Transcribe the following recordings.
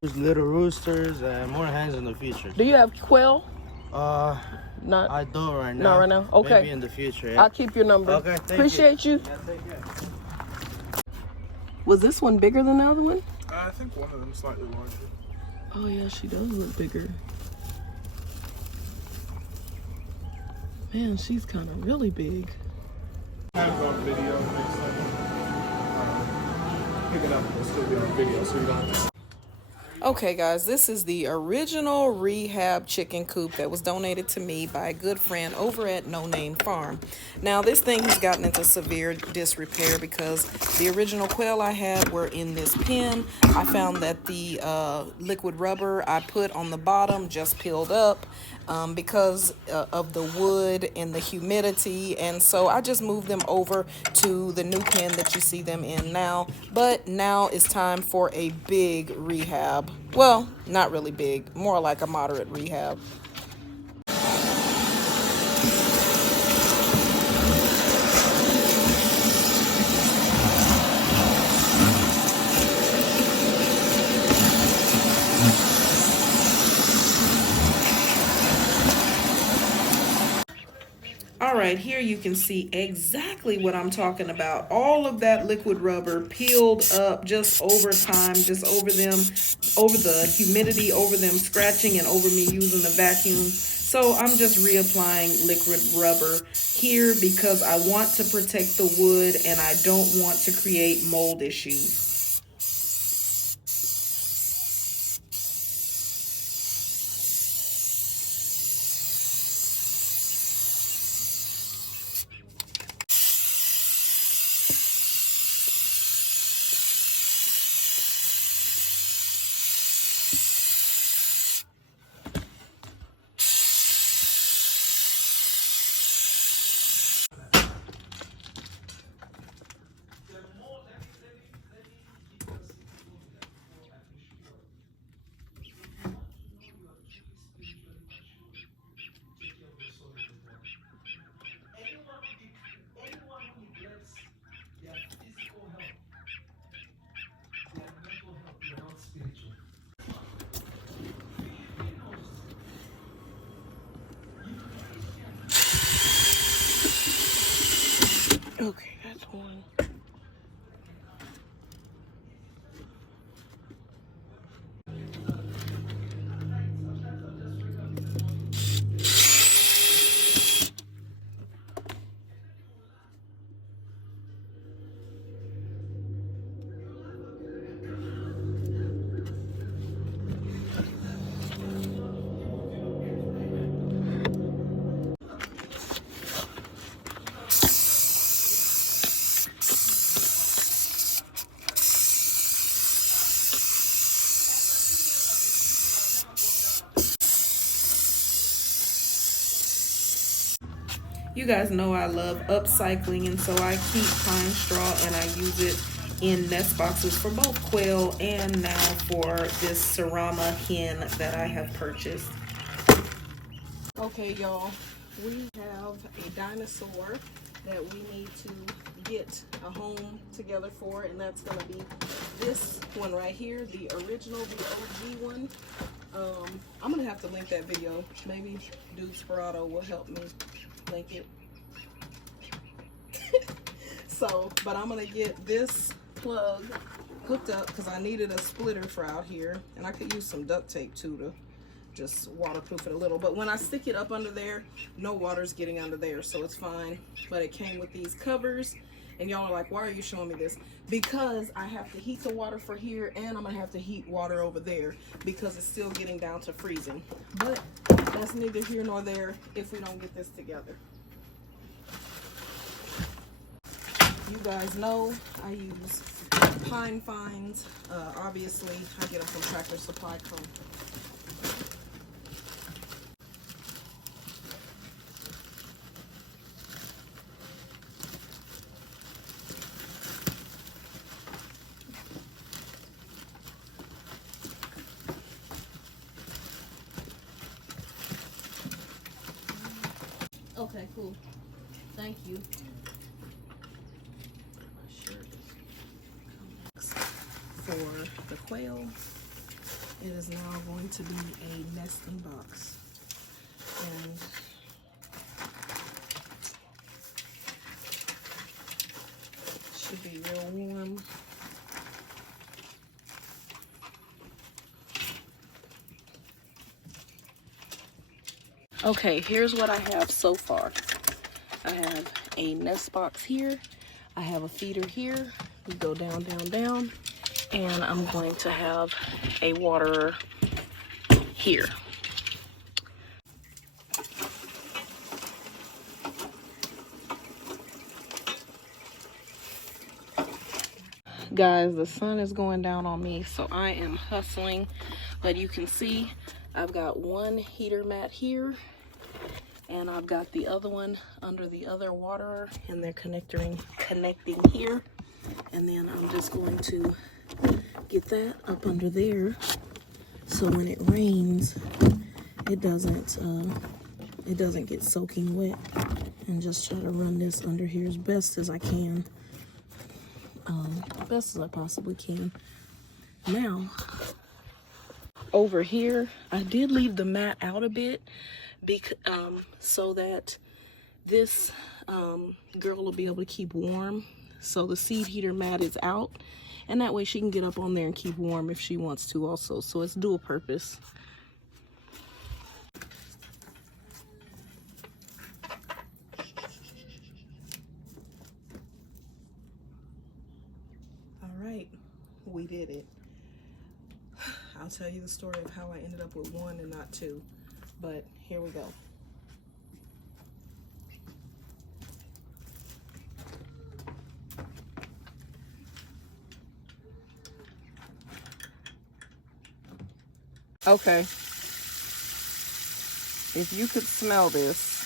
There's little roosters and more hens in the future. Do you have quail? Not. I don't right now. Not right now. Okay. Maybe in the future. Yeah. I'll keep your number. Okay. Appreciate you. Yeah, take care. Was this one bigger than the other one? I think one of them slightly larger. Oh yeah, she does look bigger. Man, she's kind of really big. I have on video next time. Pick it up and still be on video so you don't have to. Okay guys, this is the original rehab chicken coop that was donated to me by a good friend over at No Name Farm. Now this thing has gotten into severe disrepair because the original quail I had were in this pen. I found that the liquid rubber I put on the bottom just peeled up because of the wood and the humidity, and so I just moved them over to the new pen that you see them in now. But now it's time for a big rehab. Well, not really big, more like a moderate rehab. All right, here you can see exactly what I'm talking about. All of that liquid rubber peeled up just over time, just over them, over the humidity, over them scratching, and over me using the vacuum. So I'm just reapplying liquid rubber here because I want to protect the wood and I don't want to create mold issues. Okay, that's one. You guys know I love upcycling, and so I keep pine straw and I use it in nest boxes for both quail and now for this Cerama hen that I have purchased. Okay, y'all, we have a dinosaur that we need to get a home together for, and that's going to be this one right here, the original, the OG one. I'm going to have to link that video. Maybe Dude Sperato will help me link it. So, but I'm gonna get this plug hooked up because I needed a splitter for out here, and I could use some duct tape too to just waterproof it a little. But when I stick it up under there, no water's getting under there, so it's fine. But it came with these covers, and y'all are like, why are you showing me this? Because I have to heat the water for here, and I'm gonna have to heat water over there because it's still getting down to freezing. But that's neither here nor there if we don't get this together. You guys know I use pine fines. Obviously, I get them from Tractor Supply Co. Okay, cool. Thank you. For the quail, It is now going to be a nesting box. And should be real warm. Okay, here's what I have so far. I have a nest box here. I have a feeder here. We go down, down, down. And I'm going to have a waterer here. Guys, the sun is going down on me, so I am hustling. But you can see I've got one heater mat here, and I've got the other one under the other waterer, and they're connecting here. And then I'm just going to get that up under there, so when it rains, it doesn't get soaking wet. And just try to run this under here as best as I can. Best as I possibly can. Now, over here, I did leave the mat out a bit so that this girl will be able to keep warm. So the seed heater mat is out, and that way she can get up on there and keep warm if she wants to also. So it's dual purpose. We did it. I'll tell you the story of how I ended up with one and not two, but here we go. Okay. If you could smell this.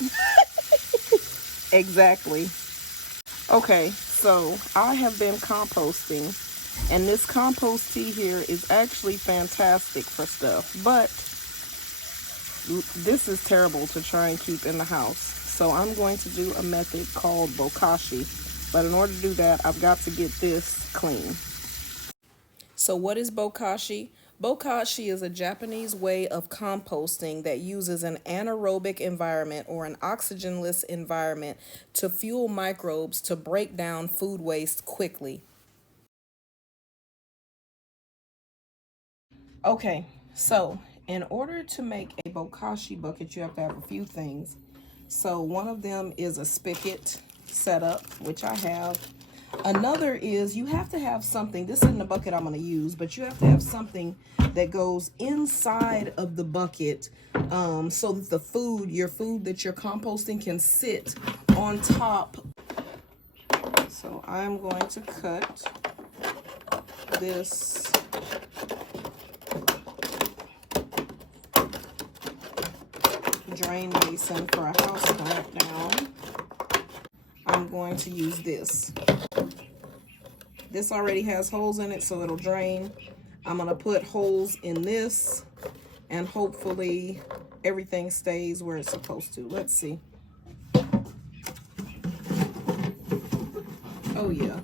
No, I don't. Exactly. Okay. So I have been composting, and this compost tea here is actually fantastic for stuff, but this is terrible to try and keep in the house. So I'm going to do a method called bokashi, but in order to do that, I've got to get this clean. So what is bokashi? Bokashi is a Japanese way of composting that uses an anaerobic environment or an oxygenless environment to fuel microbes to break down food waste quickly. Okay, so in order to make a bokashi bucket, you have to have a few things. So one of them is a spigot setup, which I have. Another is you have to have something, this isn't the bucket I'm going to use, but you have to have something that goes inside of the bucket so that the food, your food that you're composting can sit on top. So I'm going to cut this drain basin for a house plant down. I'm going to use this. This already has holes in it, so it'll drain. I'm gonna put holes in this, and hopefully everything stays where it's supposed to. Let's see. Oh yeah.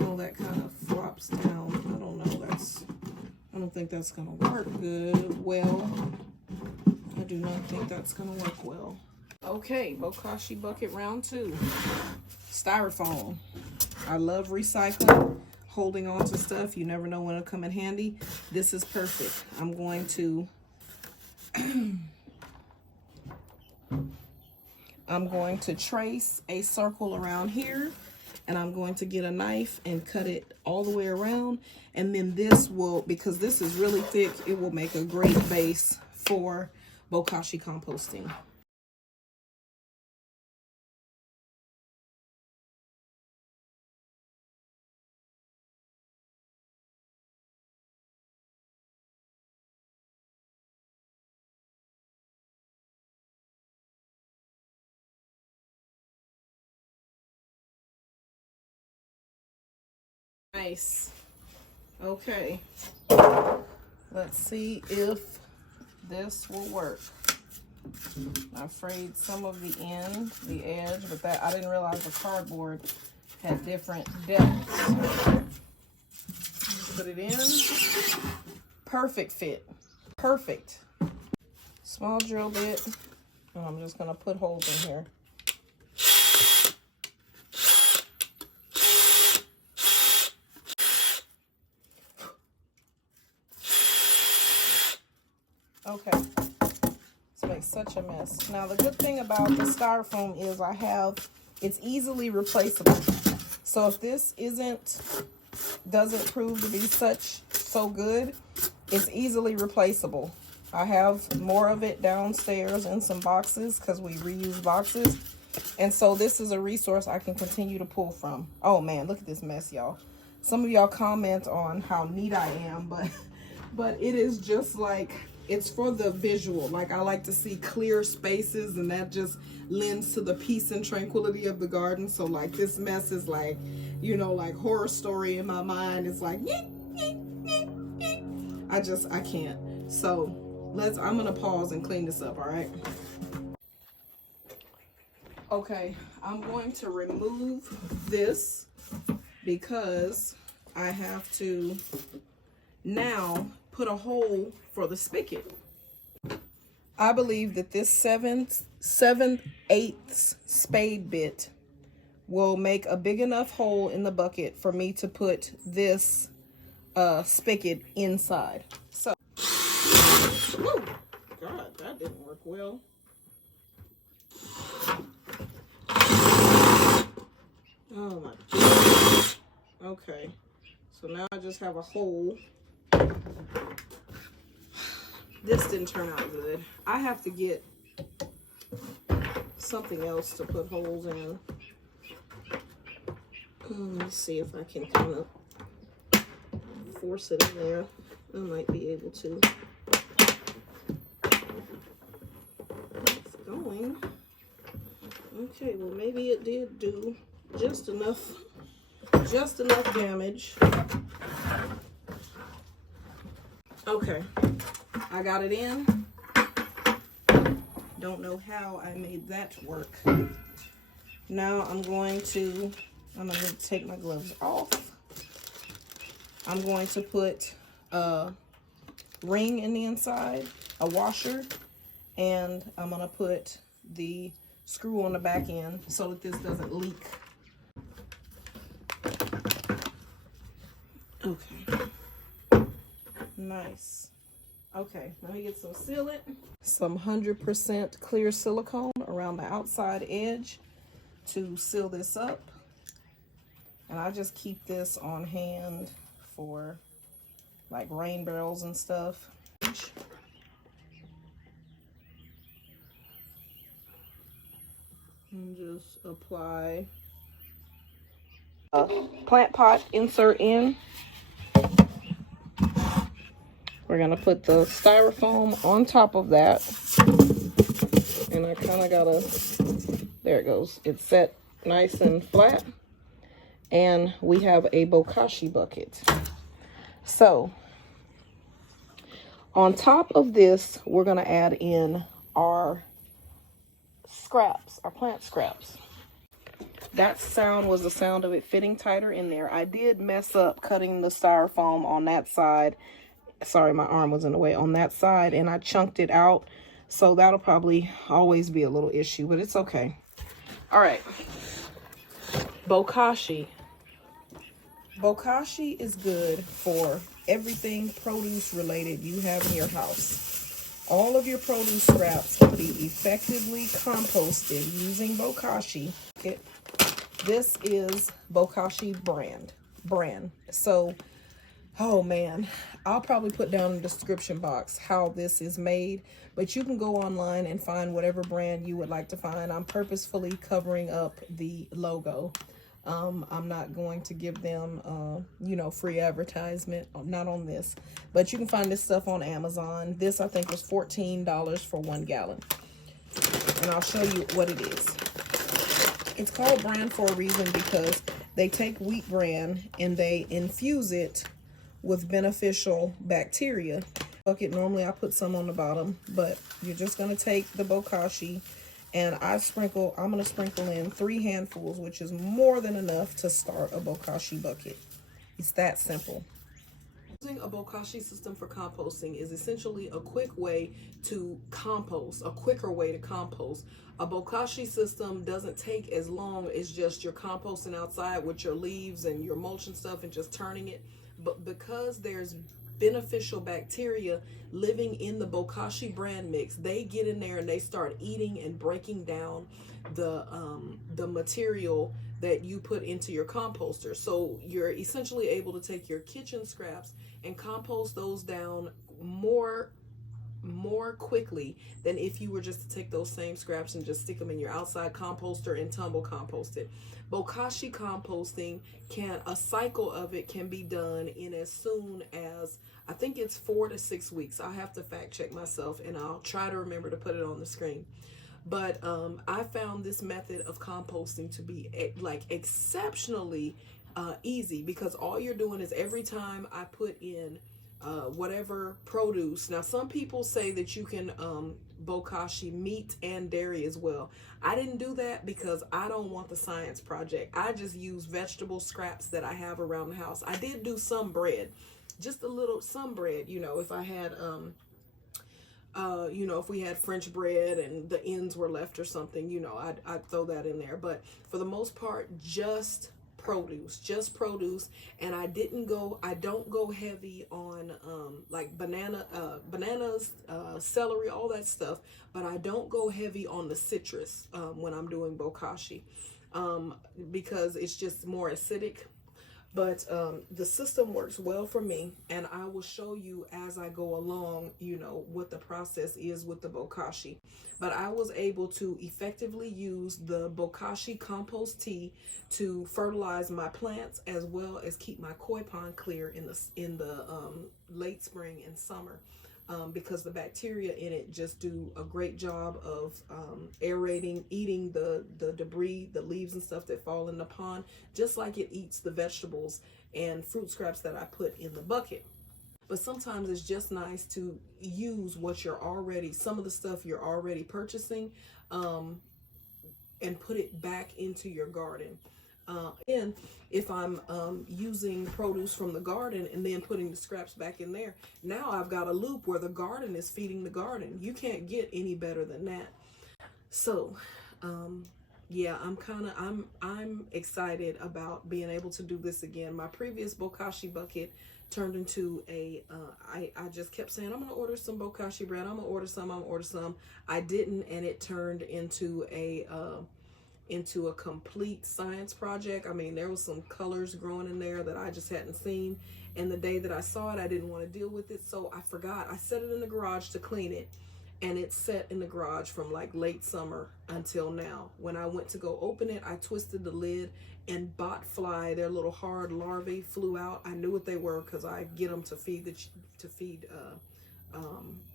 Oh, that kind of flops down. I don't know. I don't think that's gonna work well. I do not think that's gonna work well. Okay, bokashi bucket round 2. Styrofoam. I love recycling, holding on to stuff. You never know when it'll come in handy. This is perfect. I'm going to trace a circle around here, and I'm going to get a knife and cut it all the way around. And then this will, because this is really thick, it will make a great base for bokashi composting. Nice. Okay. Let's see if this will work. I frayed some of the edge, but that I didn't realize the cardboard had different depths. put it in. Perfect fit. Perfect. Small drill bit. And I'm just gonna put holes in here. Okay. This makes such a mess. Now the good thing about the styrofoam is it's easily replaceable. So if this doesn't prove to be so good, it's easily replaceable. I have more of it downstairs in some boxes because we reuse boxes. And so this is a resource I can continue to pull from. Oh man, look at this mess, y'all. Some of y'all comment on how neat I am, but it is just like, it's for the visual. Like, I like to see clear spaces, and that just lends to the peace and tranquility of the garden. So like, this mess is like, you know, like horror story in my mind. It's like, I can't. So I'm gonna pause and clean this up, all right? Okay, I'm going to remove this because I have to now put a hole for the spigot. I believe that this 7/8 spade bit will make a big enough hole in the bucket for me to put this spigot inside. So, woo, God, that didn't work well. Oh my goodness. Okay, so now I just have a hole. This didn't turn out good. I have to get something else to put holes in. Let me see if I can kind of force it in there. I might be able to. It's going. Okay, well maybe it did do just enough damage. Okay, I got it in. Don't know how I made that work. Now I'm going to take my gloves off. I'm going to put a ring in the inside, a washer, and I'm gonna put the screw on the back end so that this doesn't leak. Okay. Nice. Okay, let me get some sealant. Some 100% clear silicone around the outside edge to seal this up. And I just keep this on hand for like rain barrels and stuff. And just apply a plant pot insert in. We're gonna put the styrofoam on top of that. And I kind of gotta, there it goes. It's set nice and flat. And we have a bokashi bucket. So on top of this, we're gonna add in our scraps, our plant scraps. That sound was the sound of it fitting tighter in there. I did mess up cutting the styrofoam on that side. Sorry, my arm was in the way on that side, and I chunked it out. So that'll probably always be a little issue, but it's okay. All right. Bokashi. Bokashi is good for everything produce related you have in your house. All of your produce scraps can be effectively composted using bokashi. This is bokashi brand. So, oh man, I'll probably put down in the description box how this is made, but you can go online and find whatever brand you would like to find. I'm purposefully covering up the logo. I'm not going to give them, free advertisement, not on this, but you can find this stuff on Amazon. This, I think, was $14 for 1 gallon. And I'll show you what it is. It's called brand for a reason because they take wheat bran and they infuse it with beneficial bacteria. Bucket, normally I put some on the bottom, but you're just going to take the bokashi, and I'm going to sprinkle in 3 handfuls, which is more than enough to start a bokashi bucket. It's that simple. Using a bokashi system for composting is essentially a quick way to compost, a quicker way to compost. A bokashi system doesn't take as long as just your composting outside with your leaves and your mulch and stuff and just turning it. But because there's beneficial bacteria living in the bokashi brand mix, they get in there and they start eating and breaking down the material that you put into your composter. So you're essentially able to take your kitchen scraps and compost those down more quickly than if you were just to take those same scraps and just stick them in your outside composter and tumble compost it. Bokashi composting a cycle of it can be done in as soon as, I think it's 4 to 6 weeks. I have to fact check myself and I'll try to remember to put it on the screen. But I found this method of composting to be like exceptionally easy, because all you're doing is every time I put in whatever produce. Now, some people say that you can bokashi meat and dairy as well. I didn't do that because I don't want the science project. I just use vegetable scraps that I have around the house. I did do some bread, just a little, some bread, you know, if I had you know, if we had French bread and the ends were left or something, you know, I'd throw that in there. But for the most part, just produce. And I don't go heavy on like bananas, celery, all that stuff, but I don't go heavy on the citrus when I'm doing bokashi because it's just more acidic. But the system works well for me, and I will show you as I go along, you know, what the process is with the bokashi. But I was able to effectively use the bokashi compost tea to fertilize my plants, as well as keep my koi pond clear in the late spring and summer. Because the bacteria in it just do a great job of aerating, eating the debris, the leaves and stuff that fall in the pond, just like it eats the vegetables and fruit scraps that I put in the bucket. But sometimes it's just nice to use some of the stuff you're already purchasing and put it back into your garden. And if I'm using produce from the garden and then putting the scraps back in there, now I've got a loop where the garden is feeding the garden. You can't get any better than that. So yeah, I'm excited about being able to do this again. My previous bokashi bucket turned into I just kept saying, I'm gonna order some bokashi bread, I'm gonna order some. I didn't, and it turned into a complete science project. I mean, there was some colors growing in there that I just hadn't seen, and the day that I saw it, I didn't want to deal with it, so I forgot. I set it in the garage to clean it, and it sat in the garage from like late summer until now. When I went to go open it, I twisted the lid, and bot fly, their little hard larvae, flew out. I knew what they were because I get them to feed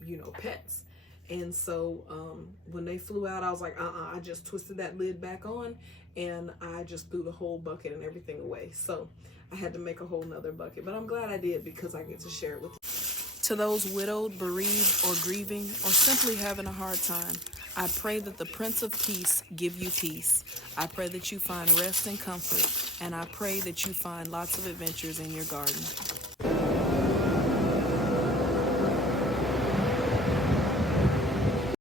you know, pets. And so when they flew out, I was like, I just twisted that lid back on, and I just threw the whole bucket and everything away. So I had to make a whole nother bucket, but I'm glad I did because I get to share it with you. To those widowed, bereaved, or grieving, or simply having a hard time, I pray that the Prince of Peace give you peace. I pray that you find rest and comfort, and I pray that you find lots of adventures in your garden.